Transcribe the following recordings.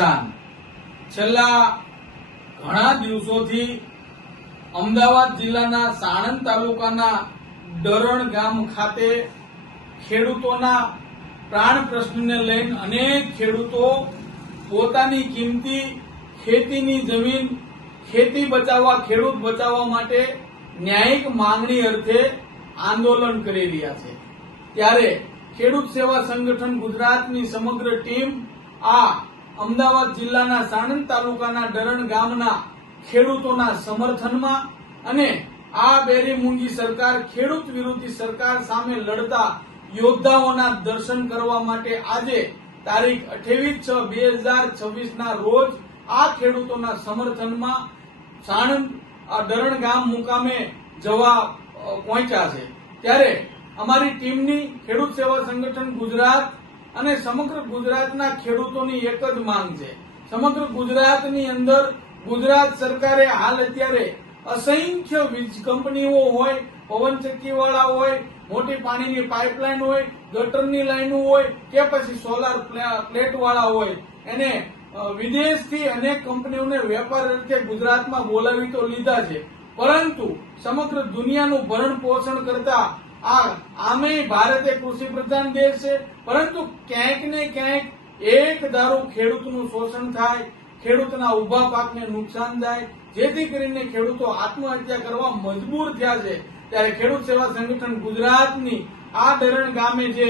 કિસાન છેલ્લા ઘણા દિવસોથી અમદાવાદ જિલ્લાના સાણંદ તાલુકાના ડરણ ગામ ખાતે ખેડૂતોના પ્રાણ પ્રશ્નને લઈને અનેક ખેડૂતો પોતાની કિંમતી ખેતીની જમીન ખેતી બચાવવા ખેડૂત બચાવવા માટે ન્યાયિક માંગણી અર્થે આંદોલન કરી રહ્યા છે। ત્યારે ખેડૂત સેવા સંગઠન ગુજરાતની સમગ્ર ટીમ આ અમદાવાદ જિલ્લાના સાણંદ તાલુકાના ડરણ ગામના ખેડૂતોના સમર્થનમાં અને આ બેરીમૂંગી સરકાર ખેડૂત વિરોધી સરકાર સામે લડતા યોદ્ધાઓના દર્શન કરવા માટે આજે તારીખ 28/6/2026 ના રોજ આ ખેડૂતોના સમર્થનમાં સાણંદ ડરણ ગામ મુકામે જવા પહોંચ્યા છે। ત્યારે અમારી ટીમની ખેડૂત સેવા સંગઠન ગુજરાત અને સમગ્ર ગુજરાતના ખેડૂતોની એક જ માંગ છે। સમગ્ર ગુજરાતની અંદર ગુજરાત સરકારે હાલ અત્યારે અસંખ્ય વીજ કંપનીઓ હોય, પવનચક્કીવાળા હોય, મોટી પાણીની પાઇપલાઇન હોય, ગટરની લાઈનો હોય કે પછી સોલાર પ્લેટ વાળા હોય, એને વિદેશથી અનેક કંપનીઓને વેપાર અર્થે ગુજરાતમાં બોલાવી તો લીધા છે, પરંતુ સમગ્ર દુનિયાનું ભરણ પોષણ કરતા આમે ભારત એક કૃષિ પ્રધાન દેશ છે, પરંતુ ક્યાંક ને ક્યાંક એક ધારું ખેડૂતનું શોષણ થાય, ખેડૂતના ઉભા પાકને નુકસાન થાય, જેથી કરીને ખેડૂતો આત્મહત્યા કરવા મજબૂર થયા છે। ત્યારે ખેડૂત સેવા સંગઠન ગુજરાતની આ ડરણ ગામે જે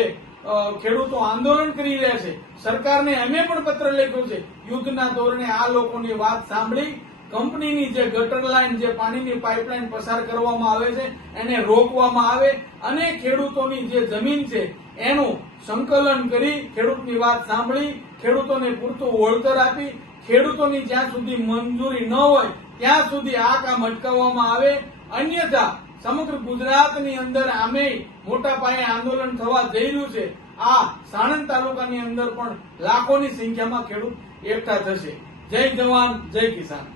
ખેડૂતો આંદોલન કરી રહ્યા છે, સરકારને અમે પણ પત્ર લખ્યો છે, યુદ્ધના ધોરણે આ લોકોની વાત સાંભળી કંપનીની જે ગટર લાઈન, જે પાણીની પાઇપલાઇન પસાર કરવામાં આવે છે એને રોકવામાં આવે અને ખેડૂતોની જે જમીન છે એનું સંકલન કરી ખેડૂતની વાત સાંભળી ખેડૂતોને પૂરતું વળતર આપી ખેડૂતોની જ્યાં સુધી મંજૂરી ન હોય ત્યાં સુધી આ કામ અટકાવવામાં આવે, અન્યથા સમગ્ર ગુજરાતની અંદર આમે મોટા પાયે આંદોલન થવા જઈ રહ્યું છે। આ સાણંદ તાલુકાની અંદર પણ લાખોની સંખ્યામાં ખેડૂત એકઠા થશે। જય જવાન, જય કિસાન।